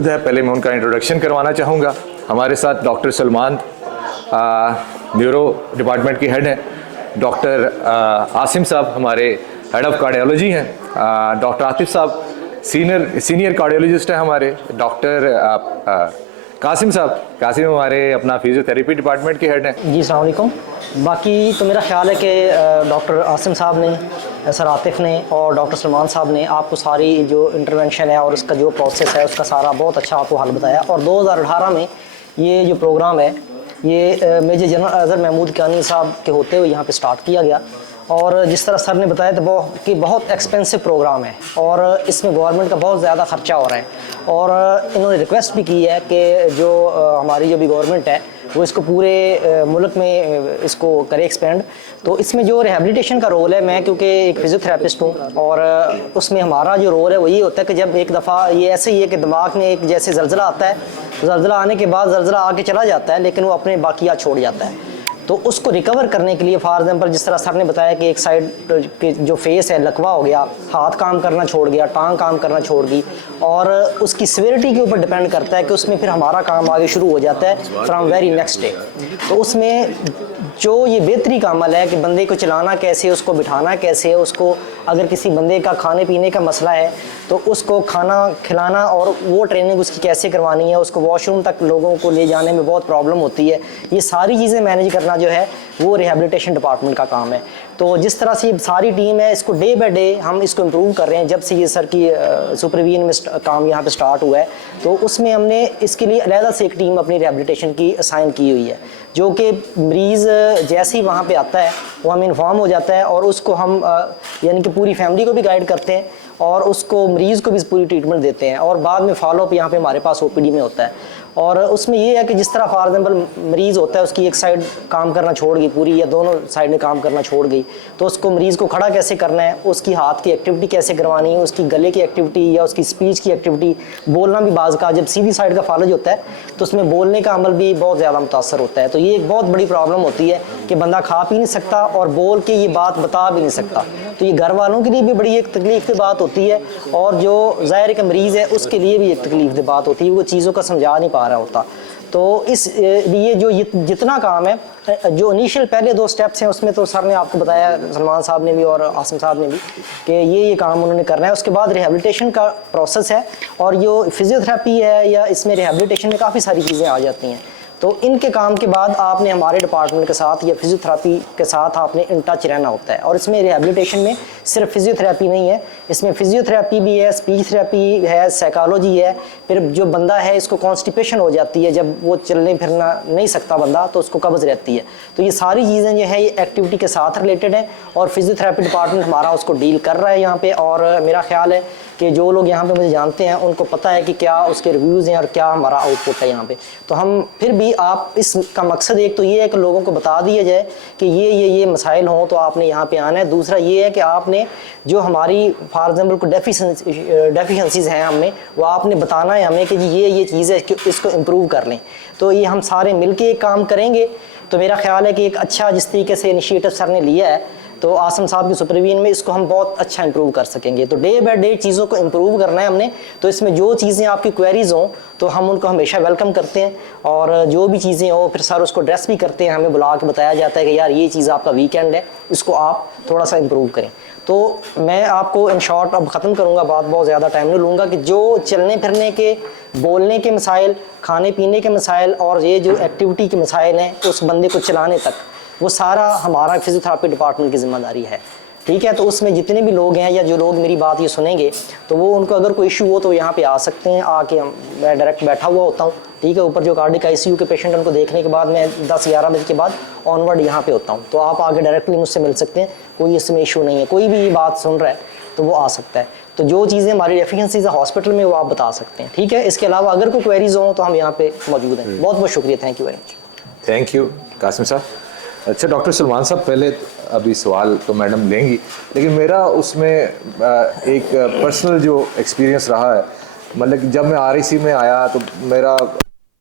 है, पहले मैं उनका इंट्रोडक्शन करवाना चाहूँगा। हमारे साथ डॉक्टर सलमान न्यूरो डिपार्टमेंट के हेड हैं, डॉक्टर आसिम साहब हमारे हेड ऑफ कार्डियोलॉजी हैं, डॉक्टर आतिफ साहब सीनियर कार्डियोलॉजिस्ट हैं हमारे, डॉक्टर कासिम हमारे अपना फिजियोथेरेपी डिपार्टमेंट के हेड हैं। जी अस्सलाम वालेकुम। बाकी तो मेरा ख्याल है कि डॉक्टर आसिम साहब ने, सर आतिफ ने और डॉक्टर सलमान साहब ने आपको सारी जो इंटरवेंशन है और उसका जो प्रोसेस है उसका सारा बहुत अच्छा आपको हल बताया। और 2018 में ये जो प्रोग्राम है ये मेजर जनरल अजहर महमूद कियानी साहब के होते हुए यहाँ पे स्टार्ट किया गया। और जिस तरह सर ने बताया तो वो कि बहुत एक्सपेंसिव प्रोग्राम है और इसमें गवर्नमेंट का बहुत ज़्यादा ख़र्चा हो रहा है। और इन्होंने रिक्वेस्ट भी की है कि जो हमारी जो भी गवर्नमेंट है वो इसको पूरे मुल्क में इसको करे एक्सपेंड। तो इसमें जो रिहेबिलिटेशन का रोल है, मैं क्योंकि एक फिजियोथेरेपिस्ट हूँ और उसमें हमारा जो रोल है वो ये होता है कि जब एक दफ़ा ये ऐसे ही है कि दिमाग में एक जैसे ज़लज़ला आता है, तो ज़लज़ला आने के बाद ज़लज़ला आके चला जाता है लेकिन वो अपने बाकियात छोड़ जाता है। तो उसको रिकवर करने के लिए फॉर एग्जाम्पल जिस तरह सर ने बताया कि एक साइड के जो फेस है लकवा हो गया, हाथ काम करना छोड़ गया, टांग काम करना छोड़ गई, और उसकी सिवियरिटी के ऊपर डिपेंड करता है कि उसमें फिर हमारा काम आगे शुरू हो जाता है फ्रॉम वेरी नेक्स्ट डे। तो उसमें जो ये बेहतरी का अमल है कि बंदे को चलाना कैसे, उसको बिठाना कैसे, उसको अगर किसी बंदे का खाने पीने का मसला है तो उसको खाना खिलाना और वो ट्रेनिंग उसकी कैसे करवानी है, उसको वॉशरूम तक लोगों को ले जाने में बहुत प्रॉब्लम होती है, ये सारी चीज़ें मैनेज करना जो है वो रिहेबिलिटेशन डिपार्टमेंट का काम है। तो जिस तरह से सारी टीम है इसको डे बाय डे हम इसको इम्प्रूव कर रहे हैं। जब से ये सर की सुपरविजन में काम यहाँ पे स्टार्ट हुआ है तो उसमें हमने इसके लिए अलहदा से एक टीम अपनी रिहेबिलिटेशन की असाइन की हुई है, जो कि मरीज़ जैसे ही वहाँ पे आता है वो हमें इन्फॉर्म हो जाता है और उसको हम यानी कि पूरी फैमिली को भी गाइड करते हैं और उसको मरीज़ को भी पूरी ट्रीटमेंट देते हैं और बाद में फॉलोअप यहाँ पे हमारे पास ओपीडी में होता है। और उसमें ये है कि जिस तरह फॉर एग्जाम्पल मरीज़ होता है उसकी एक साइड काम करना छोड़ गई पूरी या दोनों साइड में काम करना छोड़ गई, तो उसको मरीज़ को खड़ा कैसे करना है, उसकी हाथ की एक्टिविटी कैसे करवानी है, उसकी गले की एक्टिविटी या उसकी स्पीच की एक्टिविटी, बोलना भी बाज़ का जब सीधी साइड का फालज होता है तो उसमें बोलने का अमल भी बहुत ज़्यादा मुतासर होता है। तो ये एक बहुत बड़ी प्रॉब्लम होती है कि बंदा खा पी नहीं सकता और बोल के ये बात बता भी नहीं सकता। तो ये घर वालों के लिए भी बड़ी एक तकलीफ की बात होती है और जो ज़ाहिर का मरीज़ है उसके लिए भी एक तकलीफ की बात होती है, वो चीज़ों का समझा नहीं पा रहा होता। तो इस लिए जो जितना काम है, जो इनिशियल पहले 2 स्टेप्स हैं उसमें तो सर ने आपको बताया, सलमान साहब ने भी और आसिम साहब ने भी, कि ये काम उन्होंने करना है। उसके बाद रिहेबिलिटेशन का प्रोसेस है और जो फिजियोथेरेपी है या इसमें रिहेबिलिटेशन में काफ़ी सारी चीज़ें आ जाती हैं। तो इनके काम के बाद आपने हमारे डिपार्टमेंट के साथ या फिजियोथेरेपी के साथ आपने इन टच रहना होता है। और इसमें रिहेबिलिटेशन में सिर्फ फिजियोथेरेपी नहीं है, इसमें फिजियोथेरेपी भी है, स्पीच थेरेपी है, साइकोलॉजी है। फिर जो बंदा है इसको कॉन्स्टिपेशन हो जाती है, जब वो चलने फिरना नहीं सकता बंदा तो उसको कब्ज़ रहती है। तो ये सारी चीज़ें जो है ये एक्टिविटी के साथ रिलेटेड हैं और फिजियोथेरेपी डिपार्टमेंट हमारा उसको डील कर रहा है यहाँ पे। और मेरा ख्याल है कि जो लोग यहाँ पे मुझे जानते हैं उनको पता है कि क्या उसके रिव्यूज़ हैं और क्या हमारा आउटपुट है यहाँ पे। तो हम फिर भी आप इसका मकसद एक तो ये है कि लोगों को बता दिया जाए कि ये मसाइल हों तो आपने यहाँ पे आना है। दूसरा ये है कि आपने जो हमारी फॉर एग्जाम्पल को डेफिशिएंसीज़ हैं हमें, वो आपने बताना है हमें कि ये चीज़ है कि इसको इम्प्रूव कर लें। तो ये हम सारे मिल के एक काम करेंगे तो मेरा ख्याल है कि एक अच्छा जिस तरीके से इनिशिएटिव सर ने लिया है तो आसिम साहब की सुपरविजन में इसको हम बहुत अच्छा इंप्रूव कर सकेंगे। तो डे बाय डे चीज़ों को इंप्रूव करना है हमने। तो इसमें जो चीज़ें आपकी क्वेरीज हों तो हम उनको हमेशा वेलकम करते हैं और जो भी चीज़ें हो फिर सर उसको एड्रेस भी करते हैं, हमें बुला के बताया जाता है कि यार ये चीज़ आपका वीकेंड है, इसको आप थोड़ा सा इम्प्रूव करें। तो मैं आपको इन शॉर्ट अब ख़त्म करूँगा, बात बहुत ज़्यादा टाइम नहीं लूँगा, कि जो चलने फिरने के, बोलने के मसाइल, खाने पीने के मसाइल और ये जो एक्टिविटी के मसाइल हैं उस बंदे को चलाने तक, वो सारा हमारा फिजियोथेरेपी डिपार्टमेंट की जिम्मेदारी है। ठीक है, तो उसमें जितने भी लोग हैं या जो लोग मेरी बात ये सुनेंगे तो वो उनको अगर कोई इशू हो तो यहाँ पे आ सकते हैं, आके मैं डायरेक्ट बैठा हुआ होता हूँ। ठीक है, ऊपर जो कार्डिक आईसीयू के पेशेंट उनको देखने के बाद मैं 10-11 बजे के बाद ऑनवर्ड यहाँ पे होता हूँ, तो आप आगे डायरेक्टली मुझसे मिल सकते हैं, कोई इसमें इशू नहीं है। कोई भी ये बात सुन रहा है तो वो आ सकता है। तो जो चीज़ें हमारी डेफिशिएंसीज है हॉस्पिटल में वो आप बता सकते हैं। ठीक है, इसके अलावा अगर कोई क्वेरीज हो तो हम यहाँ पे मौजूद हैं। बहुत बहुत शुक्रिया, thank you very much. Thank you Qasim साहब। अच्छा डॉक्टर सलमान साहब, पहले अभी सवाल तो मैडम लेंगी, लेकिन मेरा उसमें एक पर्सनल जो एक्सपीरियंस रहा है, मतलब जब मैं आरआईसी में आया तो मेरा